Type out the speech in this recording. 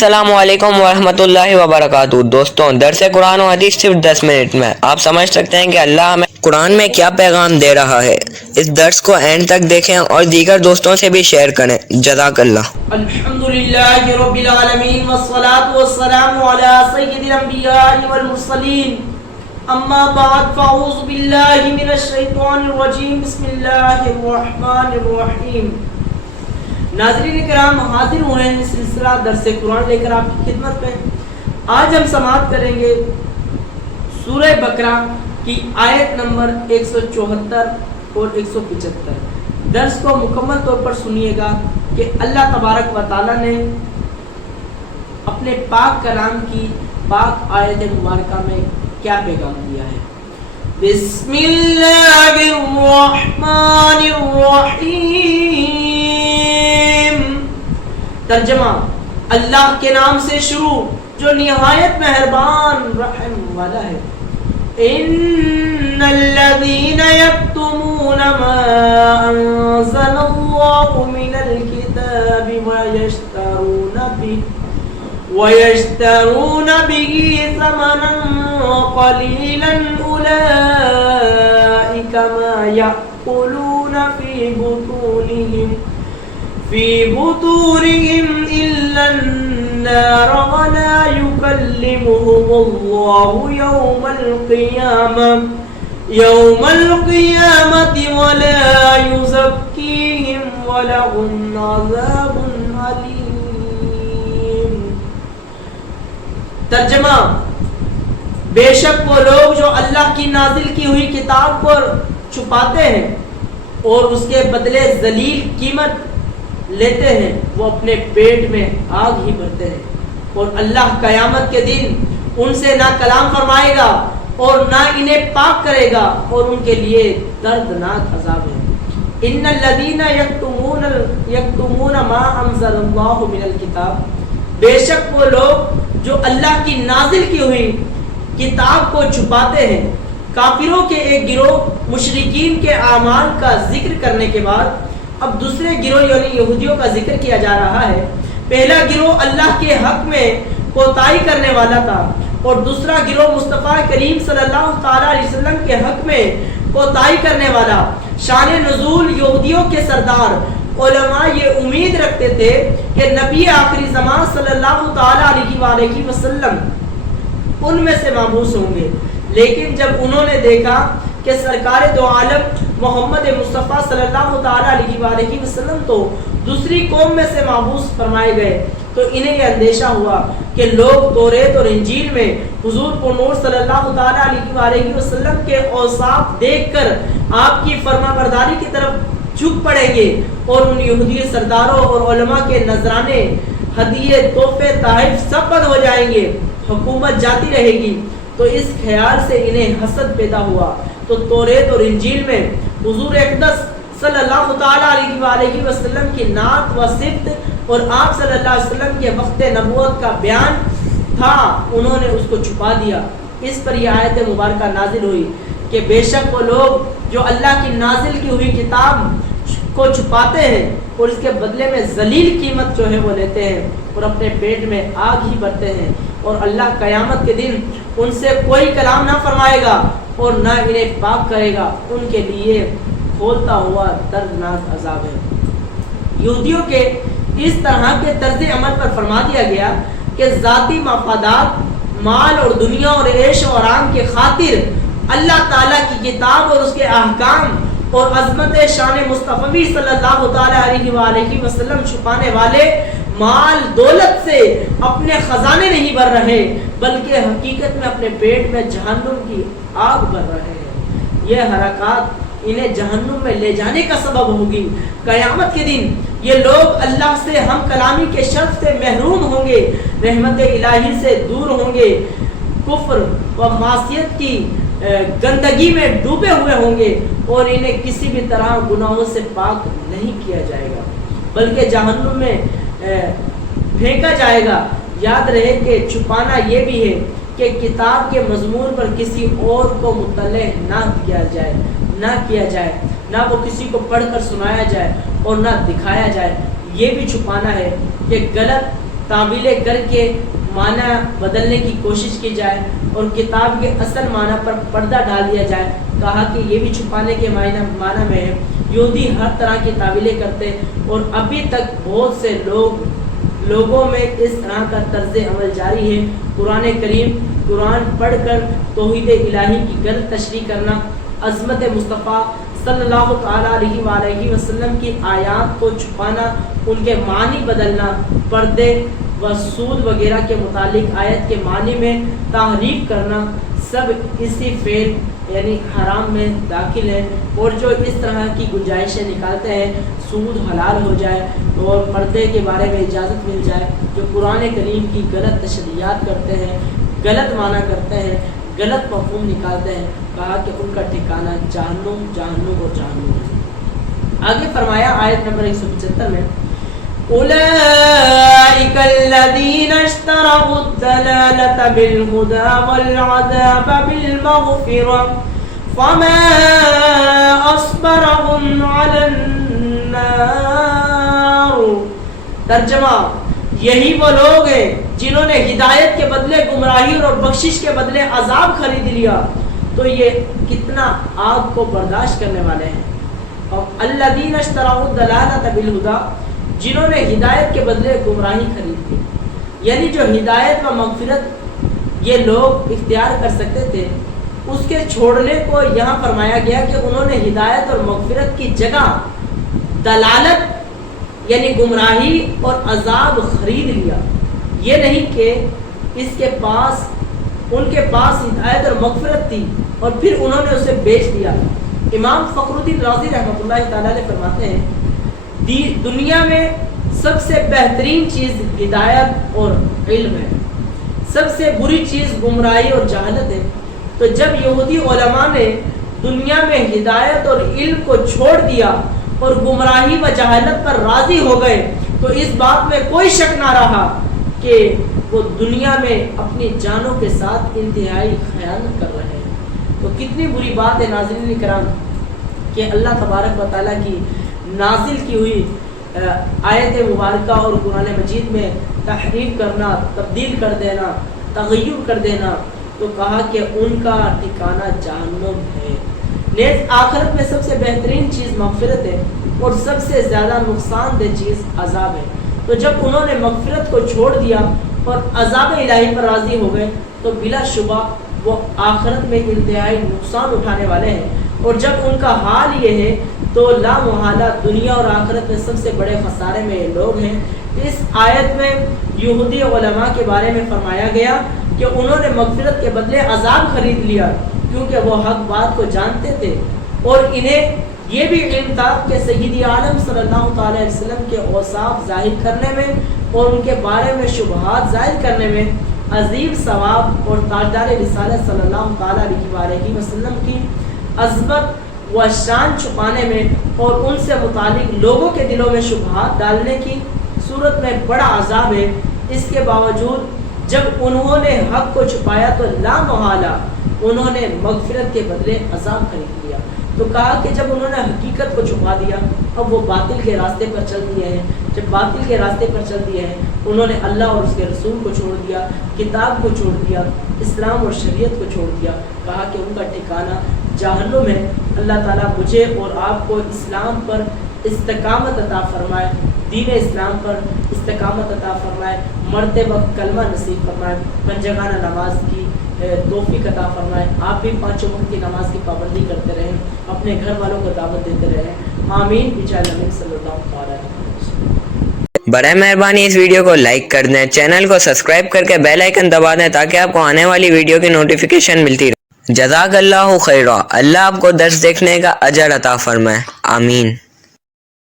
السلام علیکم ورحمۃ اللہ وبرکاتہ۔ دوستوں، درس قرآن و حدیث صرف 10 منٹ میں۔ آپ سمجھ سکتے ہیں کہ اللہ ہمیں قرآن میں کیا پیغام دے رہا ہے۔ اس درس کو اینڈ تک دیکھیں اور دیگر دوستوں سے بھی شیئر کریں۔ جزاک اللہ۔ الحمدللہ رب العالمین والصلاة والسلام علی سید الانبیاء والمرسلین، اما بعد فاعوذ باللہ من الشیطان الرجیم، بسم اللہ الرحمن الرحیم۔ ناظرین کرام، حاضر ہوئے ہیں سلسلہ درس قرآن لے کر آپ کی خدمت میں۔ آج ہم سماعت کریں گے سورہ بقرہ کی آیت نمبر 174 اور 175۔ درس کو مکمل طور پر سنیے گا کہ اللہ تبارک و تعالی نے اپنے پاک کلام کی پاک آیت مبارکہ میں کیا پیغام دیا ہے۔ بسم اللہ الرحمن الرحیم۔ ترجمہ: اللہ کے نام سے شروع جو نہایت مہربان رحم والا ہے۔ ان الذين يكتمون ما انزل الله من الكتاب ويشترون به ثمنا قليلا اولئك ما يأكلون في بطونهم إلا النار ولا يكلمهم الله يوم القيامة ولا يزكيهم ولهم عذاب أليم۔ ترجمہ: بے شک وہ لوگ جو اللہ کی نازل کی ہوئی کتاب پر چھپاتے ہیں اور اس کے بدلے ذلیل قیمت لیتے ہیں، وہ اپنے پیٹ میں آگ ہی بھرتے ہیں، اور اللہ قیامت کے دن ان سے نہ کلام فرمائے گا اور نہ انہیں پاک کرے گا، اور ان کے لیے دردناک عذاب ہے۔ ان الذین یکتمون ما انزل اللہ من الکتاب، بے شک وہ لوگ جو اللہ کی نازل کی ہوئی کتاب کو چھپاتے ہیں۔ کافروں کے ایک گروہ مشرکین کے اعمال کا ذکر کرنے کے بعد اب دوسرے گروہ یعنی یہودیوں کا ذکر کیا جا رہا ہے۔ پہلا گروہ اللہ کے حق میں کوتاہی کرنے والا تھا، اور دوسرا گروہ مصطفیٰ کریم صلی اللہ تعالی علیہ وسلم کے حق میں کوتاہی کرنے والا۔ شان نزول یہودیوں کے سردار علماء یہ امید رکھتے تھے کہ نبی آخری زمان صلی اللہ تعالی علیہ وآلہ وسلم ان میں سے مبعوث ہوں گے، لیکن جب انہوں نے دیکھا کہ سرکار دو عالم محمد مصطفیٰ صلی اللہ تعالی علیہ وآلہ وسلم تو دوسری قوم میں سے مبعوث فرمائے گئے، تو انہیں یہ اندیشہ ہوا کہ لوگ توریت اور انجیل میں حضور پر نور صلی اللہ تعالی علیہ وآلہ وسلم کے اوصاف دیکھ کر آپ کی فرما برداری کی طرف جھک پڑیں گے، اور ان یہودی سرداروں اور علماء کے نذرانے، ہدیے، تحفے، تحائف سب بند ہو جائیں گے، حکومت جاتی رہے گی۔ تو اس خیال سے انہیں حسد پیدا ہوا، تو توریت اور انجیل میں حضور اقدس صلی اللہ تعالی علیہ وآلہ وسلم کی نعت و صفت اور آپ صلی اللہ علیہ وسلم کے وقت نبوت کا بیان تھا، انہوں نے اس کو چھپا دیا۔ اس پر یہ آیت مبارکہ نازل ہوئی کہ بے شک وہ لوگ جو اللہ کی نازل کی ہوئی کتاب کو چھپاتے ہیں اور اس کے بدلے میں ذلیل قیمت جو ہے وہ لیتے ہیں، اور اپنے پیٹ میں آگ ہی بھرتے ہیں، اور اللہ قیامت کے دن ان سے کوئی کلام نہ فرمائے گا اور نہ انہیں پاک کرے گا، ان کے لیے کھولتا ہوا دردناک عذاب ہے۔ یہودیوں کے اس طرح کے طرز عمل پر فرما دیا گیا کہ ذاتی مفادات، مال اور دنیا اور عیش و آرام کے خاطر اللہ تعالیٰ کی کتاب اور اس کے احکام اور عظمت شان مصطفی صلی اللہ تعالی علیہ وآلہ وسلم چھپانے والے مال دولت سے اپنے خزانے نہیں بھر رہے، بلکہ حقیقت میں اپنے پیٹ میں جہنم کی آگ بھر رہے ہیں۔ یہ حرکات انہیں جہنم میں لے جانے کا سبب ہوگی۔ قیامت کے دن یہ لوگ اللہ سے ہم کلامی کے شرف سے محروم ہوں گے، رحمت الہی سے دور ہوں گے، کفر و معصیت کی گندگی میں ڈوبے ہوئے ہوں گے، اور انہیں کسی بھی طرح گناہوں سے پاک نہیں کیا جائے گا، بلکہ جہنم میں پھینکا جائے گا۔ یاد رہے کہ چھپانا یہ بھی ہے کہ کتاب کے مضمون پر کسی اور کو مطلع نہ کیا جائے، نہ وہ کسی کو پڑھ کر سنایا جائے اور نہ دکھایا جائے۔ یہ بھی چھپانا ہے کہ غلط تعویلیں کر کے معنی بدلنے کی کوشش کی جائے اور کتاب کے اصل معنی پر پردہ ڈال دیا جائے. کہا کہ یہ بھی چھپانے کے معنی میں ہے. یہودی ہر طرح کی تعویلیں کرتے اور ابھی تک بہت سے لوگوں میں اس طرح کا طرز عمل جاری ہے. قرآن پڑھ کر توحید الہی کی غلط تشریح کرنا، عظمت مصطفیٰ صلی اللہ تعالیٰ علیہ وآلہ وسلم کی آیات کو چھپانا، ان کے معنی بدلنا، پردے و سود وغیرہ کے متعلق آیت کے معنی میں تحریف کرنا، سب اسی فعل یعنی حرام میں داخل ہے. اور جو اس طرح کی گنجائشیں نکالتے ہیں سود حلال ہو جائے اور پردے کے بارے میں اجازت مل جائے، جو قرآن کریم کی غلط تشریحات کرتے ہیں، غلط معنی کرتے ہیں، غلط مفہوم نکالتے ہیں، کہا کہ ان کا ٹھکانہ جہنم اور جہنم ہے. آگے فرمایا آیت نمبر 175 میں اولئک الذین اشتروا الضلالة بالہدى والعذاب بالمغفرة فما اصبرهم علی النار. ترجمہ، یہی وہ لوگ ہیں جنہوں نے ہدایت کے بدلے گمراہی اور بخشش کے بدلے عذاب خرید لیا، تو یہ کتنا آگ کو برداشت کرنے والے ہیں. اور الذین اشتروا الضلالة بالہدى، جنہوں نے ہدایت کے بدلے گمراہی خرید لی، یعنی جو ہدایت و مغفرت یہ لوگ اختیار کر سکتے تھے اس کے چھوڑنے کو یہاں فرمایا گیا کہ انہوں نے ہدایت اور مغفرت کی جگہ دلالت یعنی گمراہی اور عذاب خرید لیا. یہ نہیں کہ ان کے پاس ہدایت اور مغفرت تھی اور پھر انہوں نے اسے بیچ دیا. امام فخر الدین رازی رحمۃ اللہ تعالیٰ علیہ فرماتے ہیں دنیا میں سب سے بہترین چیز ہدایت اور علم ہے، سب سے بری چیز گمراہی اور جہالت ہے. تو جب یہودی علماء نے دنیا میں ہدایت اور علم کو چھوڑ دیا اور گمراہی و جہالت پر راضی ہو گئے تو اس بات میں کوئی شک نہ رہا کہ وہ دنیا میں اپنی جانوں کے ساتھ انتہائی خیانت کر رہے ہیں. تو کتنی بری بات ہے ناظرین کرام کہ اللہ تبارک و تعالیٰ کی نازل کی ہوئی آیت مبارکہ اور قرآن مجید میں تحریف کرنا، تبدیل کر دینا، تغیر کر دینا. تو کہا کہ ان کا ٹھکانہ جہنم ہے. نیز آخرت میں سب سے بہترین چیز مغفرت ہے اور سب سے زیادہ نقصان دہ چیز عذاب ہے. تو جب انہوں نے مغفرت کو چھوڑ دیا اور عذاب الہی پر راضی ہو گئے تو بلا شبہ وہ آخرت میں انتہائی نقصان اٹھانے والے ہیں. اور جب ان کا حال یہ ہے تو لا محالہ دنیا اور آخرت میں سب سے بڑے خسارے میں یہ لوگ ہیں. اس آیت میں یہودی علماء کے بارے میں فرمایا گیا کہ انہوں نے مغفرت کے بدلے عذاب خرید لیا کیونکہ وہ حق بات کو جانتے تھے اور انہیں یہ بھی علم تھا کہ سیدی عالم صلی اللہ تعالی علیہ وسلم کے اوصاف ظاہر کرنے میں اور ان کے بارے میں شبہات ظاہر کرنے میں عظیم ثواب اور تاجدار رسالت صلی اللہ تعالی علیہ وسلم کی عظمت و شان چھپانے میں اور ان سے متعلق لوگوں کے دلوں میں شبہات ڈالنے کی صورت میں بڑا عذاب ہے. اس کے باوجود جب انہوں نے حق کو چھپایا تو لا محالہ انہوں نے مغفرت کے بدلے عذاب خرید لیا. تو کہا کہ جب انہوں نے حقیقت کو چھپا دیا اب وہ باطل کے راستے پر چل دیے ہیں. جب باطل کے راستے پر چل دیے ہیں انہوں نے اللہ اور اس کے رسول کو چھوڑ دیا، کتاب کو چھوڑ دیا، اسلام اور شریعت کو چھوڑ دیا. کہا کہ ان کا ٹھکانہ جہنم ہے. اللہ تعالیٰ مجھے اور آپ کو اسلام پر استقامت عطا فرمائے، دین اسلام پر استقامت عطا فرمائے، مرتے وقت کلمہ نصیب فرمائے، پنجگانہ نماز کی توفیق عطا فرمائے. آپ بھی 5 وقت کی نماز کی پابندی کرتے رہیں، اپنے گھر والوں کو دعوت دیتے رہیں. آمین بجاہ نبی صلی اللہ علیہ وسلم. برائے مہربانی اس ویڈیو کو لائک کر دیں، چینل کو سبسکرائب کر کے بیل آئیکن دبا دیں تاکہ آپ کو آنے والی ویڈیو کی نوٹیفیکیشن ملتی رہے. جزاک اللہ خیرہ. اللہ آپ کو درس دیکھنے کا اجر عطا فرمائے. آمین.